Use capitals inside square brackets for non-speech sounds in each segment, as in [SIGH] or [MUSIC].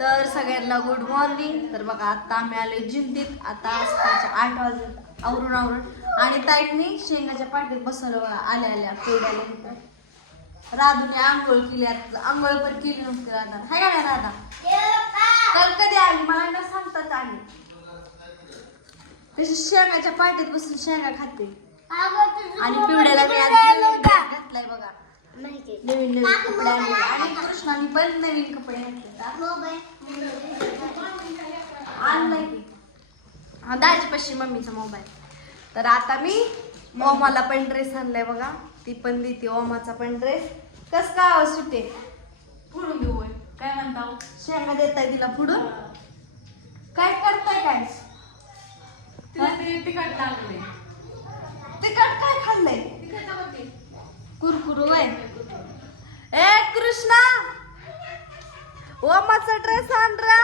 तर सगळ्यांना good morning तर बघा आता आम्ही आलोय जिंतीत आता आसपासच्या आठ वाजत आवरून आवरून. आणि ताईंनी शेंगाच्या पाठीत बसवलं बघा आल्या आल्या पेड्याला राधूने आंघोळ केली आता. आंघोळ पण केली नव्हती राधा हाय का नाही राधा? काल कधी आली? मला न सांगतात आली तशी शेंगाच्या पाठीत बसून शेंगा खाते. आणि पिवड्याला मी घातलाय बघा. नवीन नवीन कपडे आणले आणि कृष्णाने पण नवीन कपडे आणले आणलाय दाजी पशी मम्मीचा मोबाईल तर आता मी ओमाला पण ड्रेस आणलाय बघा ती पण देते ओमाचा पण ड्रेस कस का आवाज सुटे पुढून घेऊ काय म्हणता शेंगा देताय तिला पुढून काय करताय काय तिला ते तिखट लागले तिकट काय खाल्लंय तिखट होते कुरकुरू वय. ए कृष्णा. ओमाचा ड्रेस आण रा.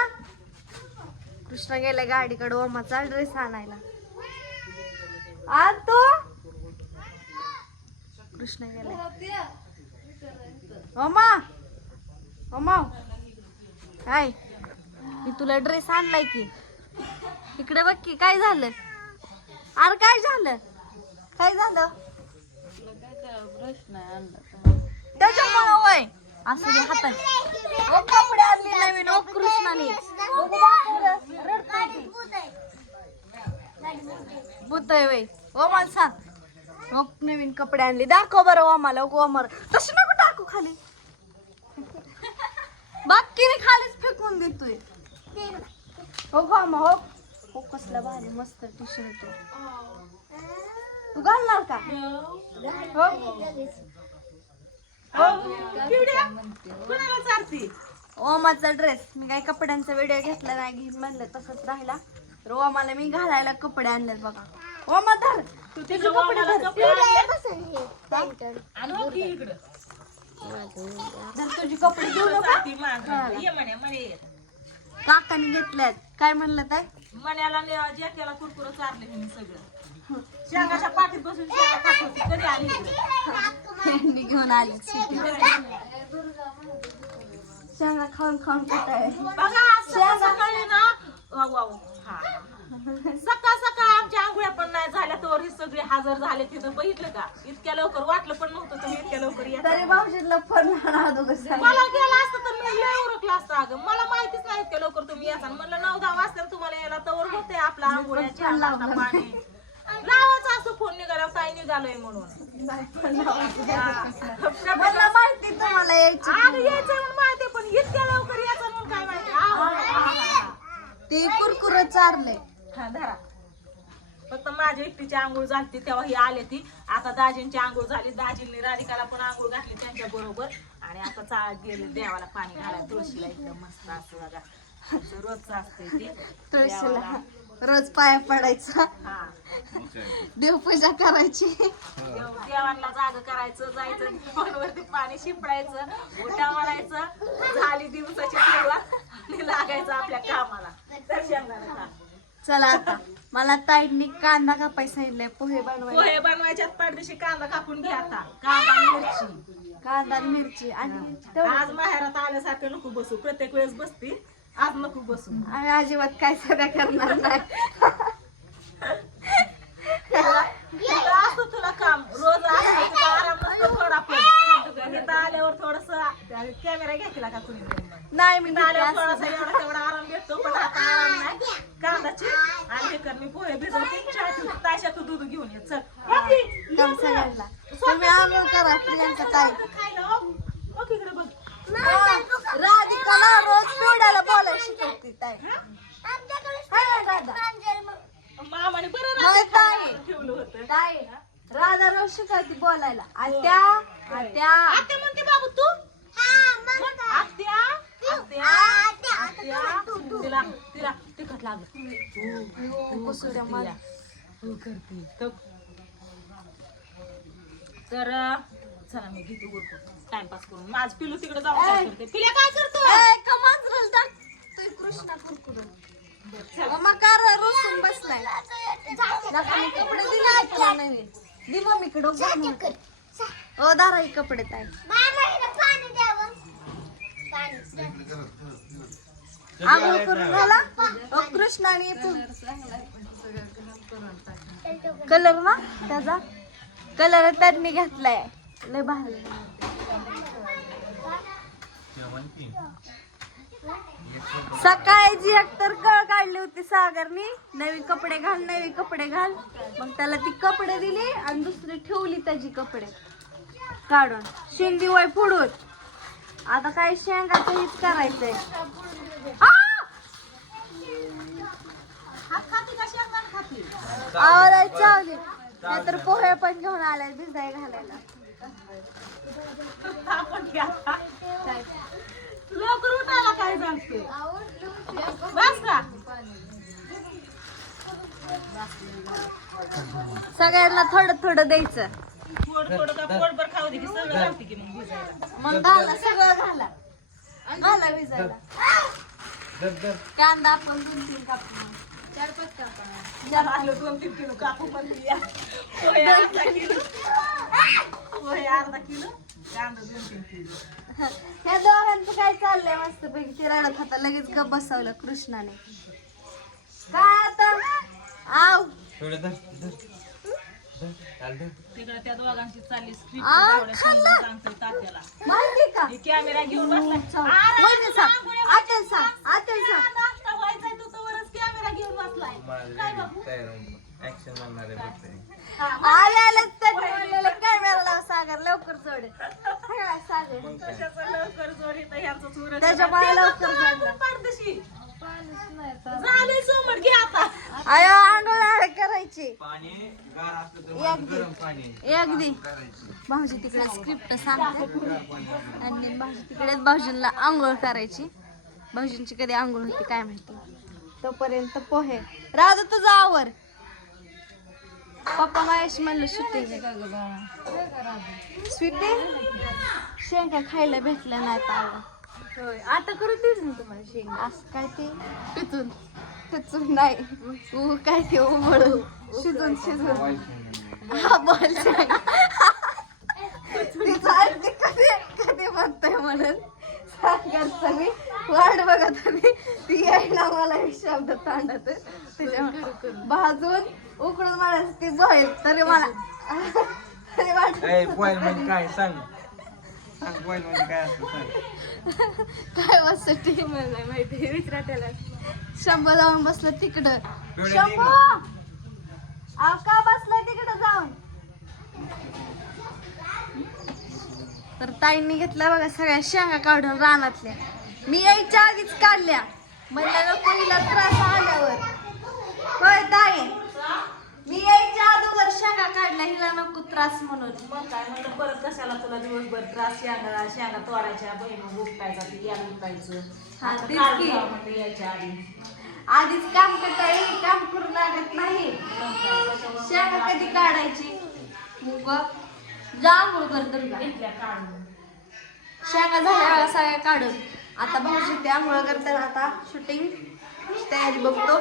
कृष्णा गेलाय गाडीकडे ओमाचा ड्रेस आणायला. आण तो. कृष्णा गेला ओमा. ओमा. काय मी तुला ड्रेस आणलाय की. इकडे बघ की काय झालं? अरे काय झालं? काय झालं? त्याच्यामुळं वय. असं दे ओ कपडे आणले नवीन. ओ कृष्णाने. भूत आहे वय. ओ सांग. ओ नवीन कपडे आणले. दाखव बरं ओ मला ओ मर तशी नको टाकू खाली. बाकीने खालीच फेकून देतोय. हो मामा हो. हो कसला भारी मस्त टी शर्ट तू घालणार का? हो. चालती ओमाचा ड्रेस मी काही कपड्यांचा व्हिडिओ घेतला नाही घेऊन म्हणलं तसंच राहिला. तर ओमाला मी घालायला कपडे आणलेत बघा. ओमा धर. तू तुझे कपडे धर. हो. धर तुझे कपडे घेऊ नका. काकाने घेतल्यात काय म्हणलं काय मण्याला ने- जॅकेला कुरकुर चारले मी सगळं. शेंगाच्या पाठीत बसून शेंगा खात होती. कधी आली इकडे? [LAUGHS] मी घेऊन आली शेंगा खाऊन खाऊन कुठाय बघा सकाळ सकाळी ना. हा. सकाळ सकाळ आमच्या आंघोळ्या पण नाही झाल्या तर हे सगळे हजर झाले तिथं. बघितलं का? इतक्या लवकर वाटलं पण नव्हतं तुम्ही इतक्या लवकर येता. तरी भाऊजीला फोन लावला मला गेला असतं तर मी लय उरकला असतं अगं. मला माहितीच नाही इतक्या लवकर तुम्ही याचा म्हणलं नऊ दहा वाजता तुम्हाला यायला तवर होते आपला आंघोळ्याची नाश्ता पाणी. लावायचं असं फोन निघाल्यावर काय निघालोय म्हणून. मला माहिती तुम्हाला यायची. यायचं म्हणून माहिती पण इतक्या लवकर यायचं म्हणून काय माहिती? आह, आह, आह. ते कुरकुर चारले. हा धरा. फक्त माझ्या एकटीची आंघोळ झाली तेव्हा ही आले ती. आता दाजींची आंघोळ झाली दाजींनी राधिकाला पण आंघोळ घातली त्यांच्या बरोबर. आणि आता चाळत गेले देवाला पाणी घालाय तुळशीला एकदम मस्त असं बघा. आमचं रोजचं असतंय ते. तुळशीला. देवाला. रोज पाया पडायचा. हा. देवपूजा करायची. देव- देवांना जाग करायचं जायचं देवांवरती पाणी शिपडायचं उठा मारायचं झाली दिवसाची सुरुवात आणि लागायचं आपल्या कामाला. चला आता. मला ताईंनी कांदा कापाय सांगितलंय पोहे बनवायला. पोहे बनवायच्यात पाठदिशी कांदा कापून घ्या आता. कांदा आणि मिरची. कांदा आणि मिरची आणि तेवढं आज माहेरात आल्यासारखं नको बसू प्रत्येक वेळेस बसती आज नको बसू. आम्ही अजिबात काय सगळं करणार नाही. असतं तुला काम रोज आराम नसतो थोडा पण इथं आल्यावर थोडस कॅमेरा घेतला का मग. नाही मी आल्यावर थोडासा एवढा तेवढा आराम भेटतो पण आता आराम नाही. कांदाची आणि हे कर मी पोहे भिजवते. चहा ताशात तू दूध घेऊन ये. चल. सगळ्यांना. तुम्ही करा खायला हो. की इकडे बघ. राधिकाला रोज पिवड्याला बोलायला शिकवते ताई. राधा. मामाने बरं नाही, राहतं ताई. खायला ठेवलं होतं. ताई राधा रोज शिकवते बोलायला. आत्या आत्या. आत्या म्हणते बाबू तू? आत्या? आत्या? आत्या तिला तिला तिखट लागलं. कुसुऱ्या मार. हो करते. तर- तर अं, चला मी घेते उरकून टाइमपास करून. माझ पिलू तिकडे जाऊन काय करते पिल्या काय करतो कृष्णा रोसून बसलाय. कपडे दिले आहेत तुला नवीन. दि मम्मीकडे उभा म्हणून. ओ दारा हे कपडे ताई. आंघोळ करून झाला? कलर ना? त्याचा? कलर त्यांनी घेतलाय. लय भारी सकाळी जी एकतर कळ काढली होती सागरनी. नवी कपडे घाल नवी कपडे घाल. मग त्याला ती कपडे दिली आणि दुसरी ठेवली त्याची कपडे. काढून. शिंदी वय फोडून. आता काय शेंगाचं करायचंय! हात खाती का शेंगदाणा खाती? आवाज चावली. नाहीतर पोहे पण घेऊन आलाय भिजाय घालायला. आपण घ्या. लवकर उठायला काय सांगते? बस का? सगळ्यांना थोडं थोडं द्यायचं. पोट थोडं का पोटभर खाऊ दे की सगळं घालते की मग भिजायला. मग घाला सगळं घाला. घाला भिजायला. कांदा आपण दोन तीन कापून चार पाच कापा आलं दोन तीन किलो कापू पण या. पोहे अर्धा किलो. पोहे अर्धा किलो कांदा दोन तीन किलो ह्या दोघांचं काय चाललंय मस्त पैकी ते रडत होता लगेच गप बसवलं कृष्णाने. काय आता? आव. तिकडे त्या दोघांची चालली स्क्रिप्ट आ, तेवढ्या खाल्लं. समजून सांगतोय तात्याला. माहिती का? हे कॅमेरा घेऊन बसलाय. वहिनी सांग आtel सांग आtel सांग नाश्ता व्हायचाय तू तोवरच कॅमेरा घेऊन बसलाय. काय बाबू? ऍक्शन मारणारे भेटते आले आले त्यांनी म्हणलेलं कॅमेरा लाव सागर लवकर जोड काय सागर कशाचं लवकर जोरी तर ह्यांचं चुरत त्याच्यामुळे लवकर झाले सोमट घे आता. आयो आंघोळ करायची. पाणी गार असलं तर एक दे. गरम पाणी. अगदी भाऊजी तिकडे स्क्रिप्ट सांगते. आणि भाऊजी तिकडेच भाऊजींना आंघोळ करायची. भाऊजींची कधी आंघोळ होती काय माहिती. तोपर्यंत पोहे. राधा तुझं आवर. पप्पा मायाशी म्हणलं सुट्टी स्वीटी शेंगा खायला भेटल्या नाहीत आवा होय आता करू तीच ना तुम्हाला शेंगा. असं काय ते? टिचून टिचून नाही. ऊ काय ते उमळ शिजून शिजून. हा बोल कधी कधी म्हणताय म्हणून. मी वाट बघत होती ती यायला मला एक शब्द तांडत भाजून उकडून मला ती बोल तरी मला तरी बॉईल काय सांग. सांग बॉईल म्हणजे काय असतं सांग काय वाजता टी मला माहिती विचारा त्याला शंभर जाऊन बसलं तिकडं. पिवळ्या शंभू अहो का बसलाय तिकडं जाऊन? तर ताईंनी घेतल्या बघा सगळ्या शेंगा काढून रानातल्या. मी यायच्या आधीच काढल्या. म्हणलं नको हिला त्रास आल्यावर. होय ताई? मी यायच्या अगोदर शेंगा काढल्या हिला नको त्रास म्हणून. मग काय म्हणलं परत कशाला तुला दिवसभर त्रास शेंगा शेंगा तोडायच्या बहिणी उपटायचा ती हा, तेच की. जावं म्हणलं यायच्या आधी. आधीच काम करता येईल काम करू लागत नाही. शेंगा कधी काढायची? मुग जांभूळ कर दुर्गा घेतल्या काढून. शेंगा झाल्या सगळ्या काढून. आता भाऊजी ते आंघोळ करताना आता शूटिंग तयारी बघतो.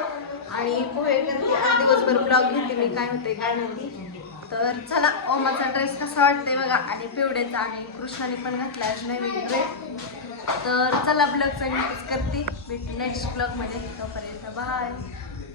आणि पोहे करते आज दिवसभर ब्लॉग घेते मी काय होते काय नाही तर चला ओमाचा ड्रेस कसा वाटतंय बघा. आणि पिवड्याचा आणि कृष्णाने पण घातला आज नवीन ड्रेस तर चला ब्लॉगचा करते. भेट नेक्स्ट ब्लॉगमध्ये तोपर्यंत बाय